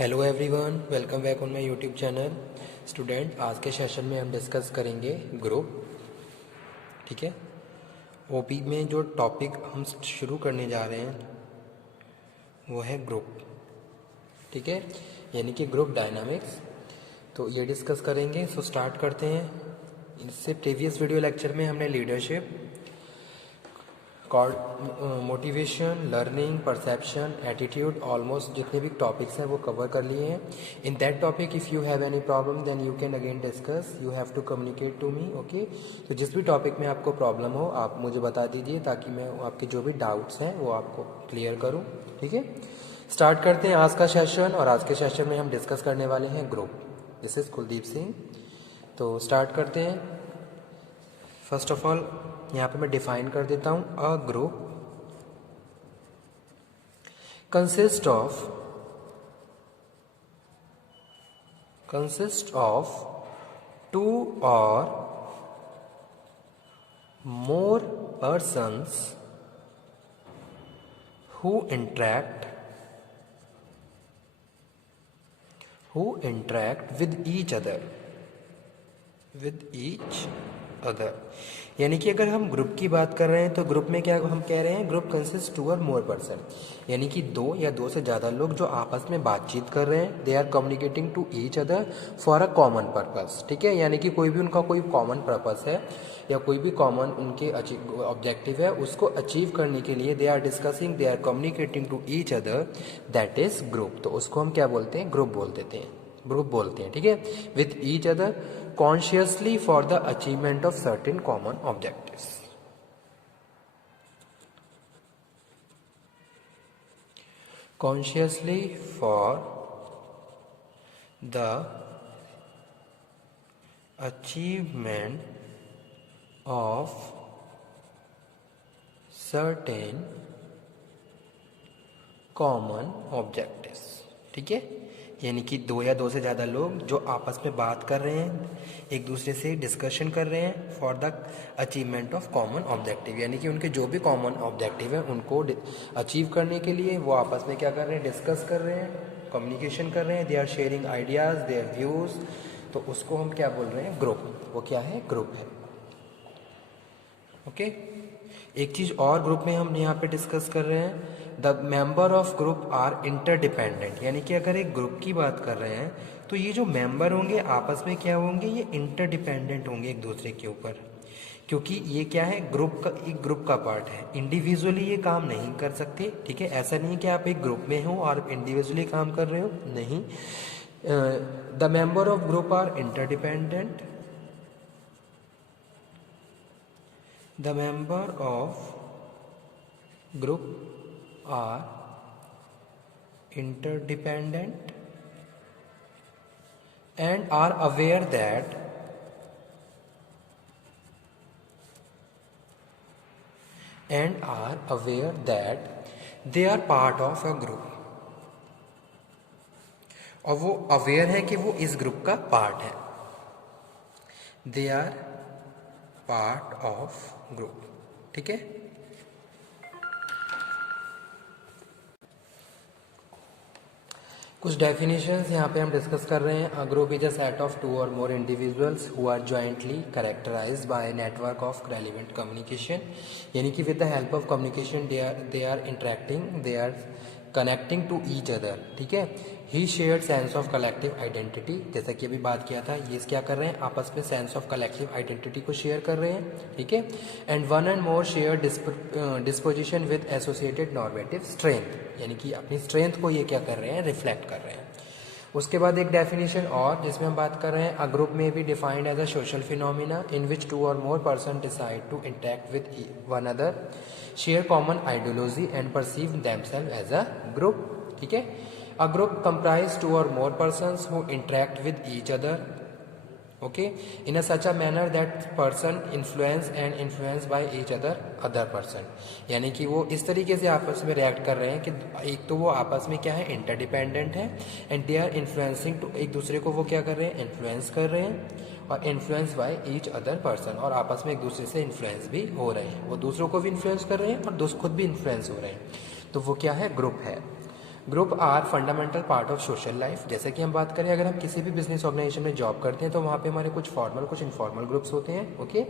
Hello everyone, welcome back on my YouTube channel. Student, आज के session में हम डिस्कस करेंगे ग्रुप। ठीक है, ओपी में जो टॉपिक हम शुरू करने जा रहे हैं वो है ग्रुप। ठीक है, यानी कि ग्रुप डायनामिक्स। तो ये डिस्कस करेंगे। सो स्टार्ट करते हैं। इससे प्रीवियस वीडियो लेक्चर में हमने leadership, motivation, learning, perception, attitude, almost जितने भी टॉपिक्स हैं वो कवर कर लिए हैं। In that topic if you have any problem then you can again discuss. You have to communicate to me. Okay, तो जिस भी टॉपिक में आपको प्रॉब्लम हो आप मुझे बता दीजिए ताकि मैं आपके जो भी डाउट्स हैं वो आपको क्लियर करूँ। ठीक है, स्टार्ट करते हैं आज का सेशन। और आज के सेशन में हम डिस्कस करने वाले हैं group. This is Kuldeep Singh. तो स्टार्ट करते हैं। फर्स्ट ऑफ ऑल यहाँ पे मैं डिफाइन कर देता हूँ। A group consist of two or more persons who interact with each other। यानी कि अगर हम ग्रुप की बात कर रहे हैं तो ग्रुप में क्या हम कह रहे हैं, group consist to or more person, यानी कि दो या दो से ज़्यादा लोग जो आपस में बातचीत कर रहे हैं। They are communicating to each other for a common purpose. ठीक है, यानी कि कोई भी उनका कोई कॉमन पर्पस है या कोई भी कॉमन उनके ऑब्जेक्टिव है, उसको अचीव करने के लिए they are discussing, they are communicating to each other, that is group. तो उसको हम क्या बोलते हैं, ग्रुप बोल देते हैं, ग्रुप बोलते हैं। ठीक है, with each other consciously for the achievement of certain common objectives। consciously for the achievement of certain common objectives। ठीक है, यानी कि दो या दो से ज़्यादा लोग जो आपस में बात कर रहे हैं, एक दूसरे से डिस्कशन कर रहे हैं for the achievement of common objective, यानी कि उनके जो भी कॉमन ऑब्जेक्टिव है उनको अचीव करने के लिए वो आपस में क्या कर रहे हैं, डिस्कस कर रहे हैं, कम्युनिकेशन कर रहे हैं। They are sharing ideas, their views. तो उसको हम क्या बोल रहे हैं, ग्रुप। वो क्या है, ग्रुप है। ओके, एक चीज़ और ग्रुप में हम यहाँ पे डिस्कस कर रहे हैं, the member of group are interdependent. यानी कि अगर एक ग्रुप की बात कर रहे हैं तो ये जो मेंबर होंगे आपस में क्या होंगे, ये इंटरडिपेंडेंट होंगे एक दूसरे के ऊपर, क्योंकि ये क्या है, ग्रुप का, एक ग्रुप का पार्ट है। इंडिविजुअली ये काम नहीं कर सकते। ठीक है, ऐसा नहीं है कि आप एक ग्रुप में हो और इंडिविजुअली काम कर रहे हो, नहीं। The member of group are interdependent. The member of group are interdependent and are aware that they are part of a group। और वो अवेयर है कि वो इस ग्रुप का पार्ट है। They are part of group. ठीक है, कुछ डेफिनेशंस यहाँ पे हम डिस्कस कर रहे हैं। A group is a set of two or more individuals who are jointly characterised by network of relevant communication. यानी कि with the help of communication they are interacting, they are connecting to each other. ठीक है, ही shared sense of collective identity, जैसा कि अभी बात किया था, ये क्या कर रहे हैं, आपस में सेंस ऑफ कलेक्टिव आइडेंटिटी को शेयर कर रहे हैं। ठीक है, and one and more share disposition with associated normative strength, यानी कि अपनी स्ट्रेंथ को ये क्या कर रहे हैं, रिफ्लेक्ट कर रहे हैं। उसके बाद एक डेफिनेशन और जिसमें हम बात कर रहे हैं, a group may be defined as a social phenomena in which two or more person decide to interact with one other, share common ideology and perceive themself as a group. ठीक है, a group comprise two or more persons who interact with each other, okay, in a such a manner that person influence and influenced by each other person। यानी कि वो इस तरीके से आपस में रिएक्ट कर रहे हैं कि एक तो वो आपस में क्या है, इंटरडिपेंडेंट है, and they are influencing to, एक दूसरे को वो क्या कर रहे हैं, इन्फ्लुएंस कर रहे हैं, और influence by each other person, और आपस में एक दूसरे से इन्फ्लुएंस भी हो रहे हैं। वो दूसरों को भी इन्फ्लुएंस कर रहे हैं और खुद भी इन्फ्लुएंस हो रहे हैं। तो वो क्या है, ग्रुप है। Group are fundamental part of social life. जैसे कि हम बात करें, अगर हम किसी भी बिजनेस ऑर्गेनाइजेशन में जॉब करते हैं तो वहाँ पे हमारे कुछ फॉर्मल कुछ इनफॉर्मल ग्रुप्स होते हैं। Okay,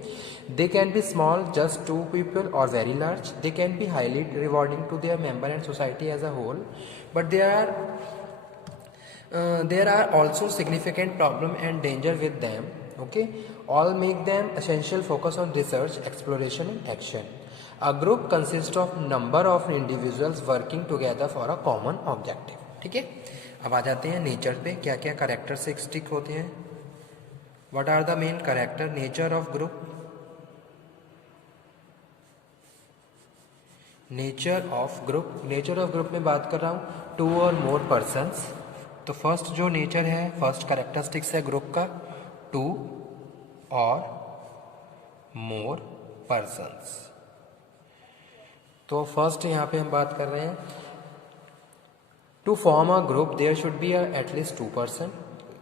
they can be small, just 2 people, or very large. They can be highly rewarding to their member and society as a whole, but there are also significant problem and danger with them. Okay, all make them essential focus on research, exploration and action. A group consists of number of individuals working together for a common objective. ठीक है, अब आ जाते हैं nature पे, क्या क्या characteristic होते हैं। What are the main character nature of group. Nature of group में बात कर रहा हूँ, 2 और मोर पर्सन्स। तो फर्स्ट जो नेचर है, फर्स्ट कैरेक्टरिस्टिक्स है ग्रुप का, 2 और मोर पर्सन्स। तो फर्स्ट यहाँ पे हम बात कर रहे हैं, to form a group there should be at least 2 person.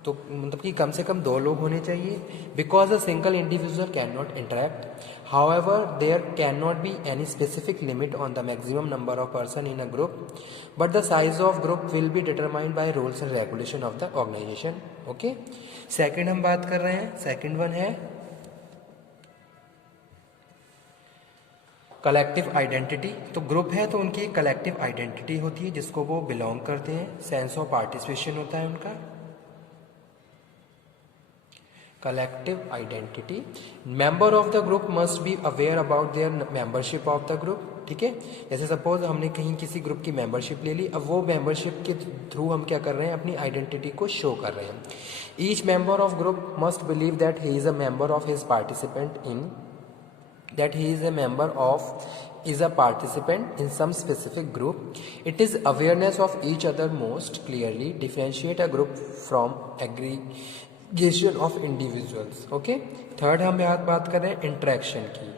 तो मतलब कि कम से कम 2 लोग होने चाहिए। Because a single individual can not interact, however there can not be any specific limit on the maximum number of person in a group, but the size of group will be determined by rules and regulation of the organization. Okay, second हम बात कर रहे हैं, second one है collective identity. तो group है तो उनकी कलेक्टिव आइडेंटिटी होती है जिसको वो बिलोंग करते हैं, सेंस ऑफ पार्टिसिपेशन होता है उनका। Collective identity, member of the group must be aware about their membership of the group. ठीक है, जैसे सपोज हमने कहीं किसी ग्रुप की मेंबरशिप ले ली, अब वो मेंबरशिप के थ्रू हम क्या कर रहे हैं, अपनी आइडेंटिटी को शो कर रहे हैं। Each member of group must believe that he is a member of his participant in that he is a member of is a participant in some specific group. It is awareness of each other most clearly differentiate a group from aggregation of individuals. Okay, third हम बात कर रहे हैं interaction की।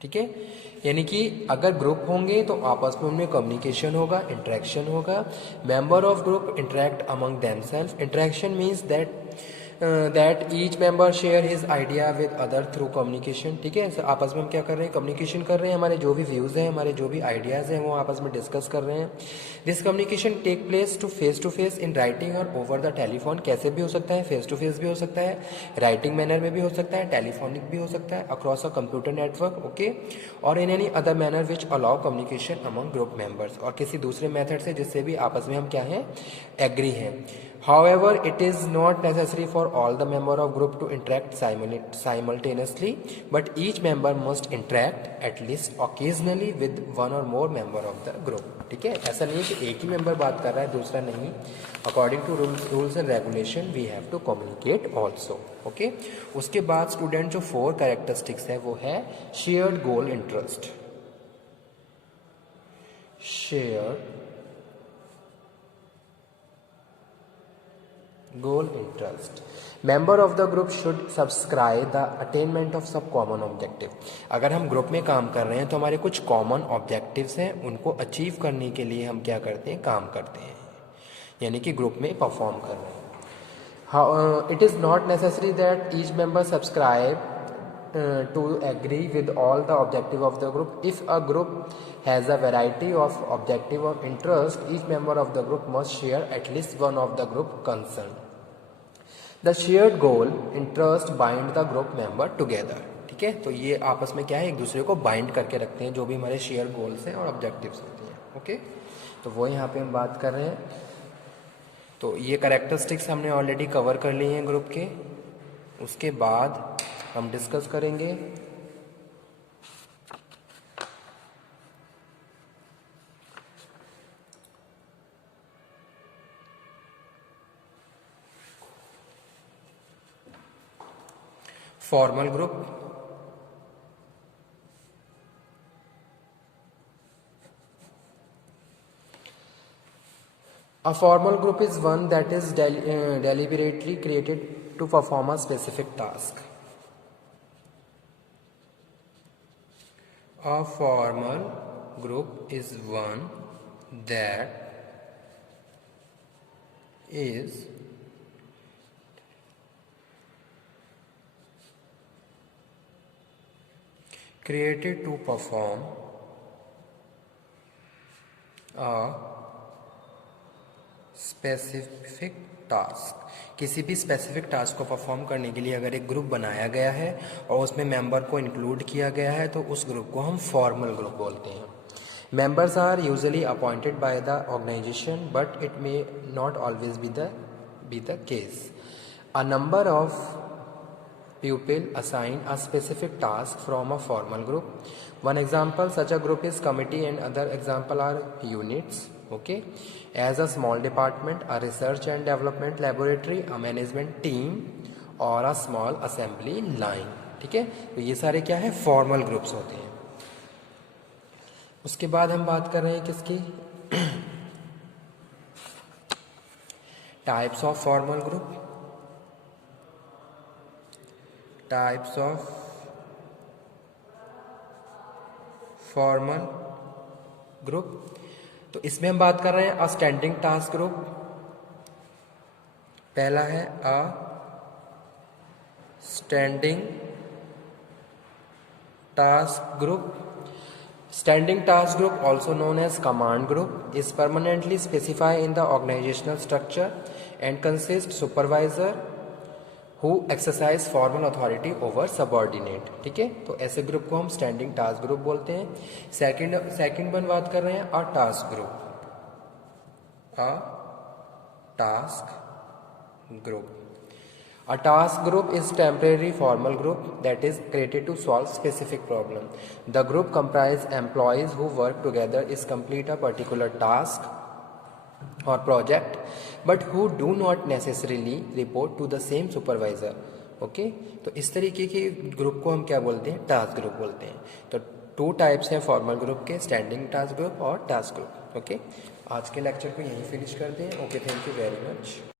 ठीक है, यानी कि अगर ग्रुप होंगे तो आपस में उनमें कम्युनिकेशन होगा, इंटरेक्शन होगा। Member of group interact among themselves. Interaction means that each member share his idea with other through communication. ठीक है, आपस में हम क्या कर रहे हैं, कम्युनिकेशन कर रहे हैं, हमारे जो भी व्यूज़ हैं, हमारे जो भी आइडियाज़ हैं वो आपस में डिस्कस कर रहे हैं। This communication take place to face in writing or over the telephone. कैसे भी हो सकता है, फेस टू फेस भी हो सकता है, राइटिंग मैनर में भी हो सकता है, टेलीफोनिक भी हो सकता है, across a computer network. Okay, or in any other manner which allow communication among group members, और किसी दूसरे मेथड से जिससे भी आपस में हम क्या हैं, एग्री हैं। However, it is not necessary for all the member of group to interact simultaneously, but each member must interact at least occasionally with one or more member of the group. ठीक है, ऐसा नहीं है कि एक ही member बात कर रहा है दूसरा नहीं। According to rules and regulation we have to communicate also. Okay, उसके बाद स्टूडेंट जो 4 कैरेक्टरिस्टिक्स है वो है shared goal interest. Shared goal interest, member of the group should subscribe the attainment of सब common objective। अगर हम ग्रुप में काम कर रहे हैं तो हमारे कुछ कॉमन ऑब्जेक्टिव्स हैं, उनको अचीव करने के लिए हम क्या करते हैं, काम करते हैं, यानी कि ग्रुप में परफॉर्म कर रहे हैं। It is not necessary that each member subscribe to agree with all the objective of the group. If a group has a variety of objective of interest, each member of the group must share at least one of the group concern. The shared goal interest bind the group member together। ठीक है, तो ये आपस में क्या है, एक दूसरे को बाइंड करके रखते हैं, जो भी हमारे शेयर गोल्स हैं और ऑब्जेक्टिव्स होते हैं। ओके, तो वो यहाँ पे हम बात कर रहे हैं। तो ये कैरेक्टरिस्टिक्स हमने ऑलरेडी कवर कर लिए हैं ग्रुप के। उसके बाद हम डिस्कस करेंगे formal group. A formal group is one that is deliberately created to perform a specific task. A formal group is one that is created to perform specific task, किसी भी स्पेसिफिक टास्क को perform करने के लिए अगर एक group बनाया गया है और उसमें मेंबर को इंक्लूड किया गया है तो उस ग्रुप को हम फॉर्मल ग्रुप बोलते हैं. Members are usually appointed by the organization but it may not always be the case. A number of pupil assign a specific task from a formal group. One example such a group is committee and other example are units. Okay, as a small department, a research and development laboratory, a management team और a small assembly line. ठीक है, तो ये सारे क्या है, formal groups होते हैं. उसके बाद हम बात कर रहे हैं किसकी, types of formal group. Types of formal group. तो इसमें हम बात कर रहे हैं अ स्टैंडिंग टास्क ग्रुप. पहला है a standing task group. Standing task group also known as command group is permanently specify in the organizational structure and consist supervisor who exercise formal authority over subordinate. ठीक है, तो ऐसे group को हम standing task group बोलते हैं. Second one बात कर रहे हैं अ task group. A task group. A task group is temporary formal group that is created to solve specific problem. The group comprises employees who work together is complete a particular task or project but who do not necessarily report to the same supervisor. Okay, तो इस तरीके के group को हम क्या बोलते हैं, task group बोलते हैं. तो 2 टाइप्स हैं फॉर्मल ग्रुप के, स्टैंडिंग टास्क ग्रुप और टास्क ग्रुप. ओके, आज के लेक्चर को यहीं फिनिश करते हैं. Okay, thank you very much.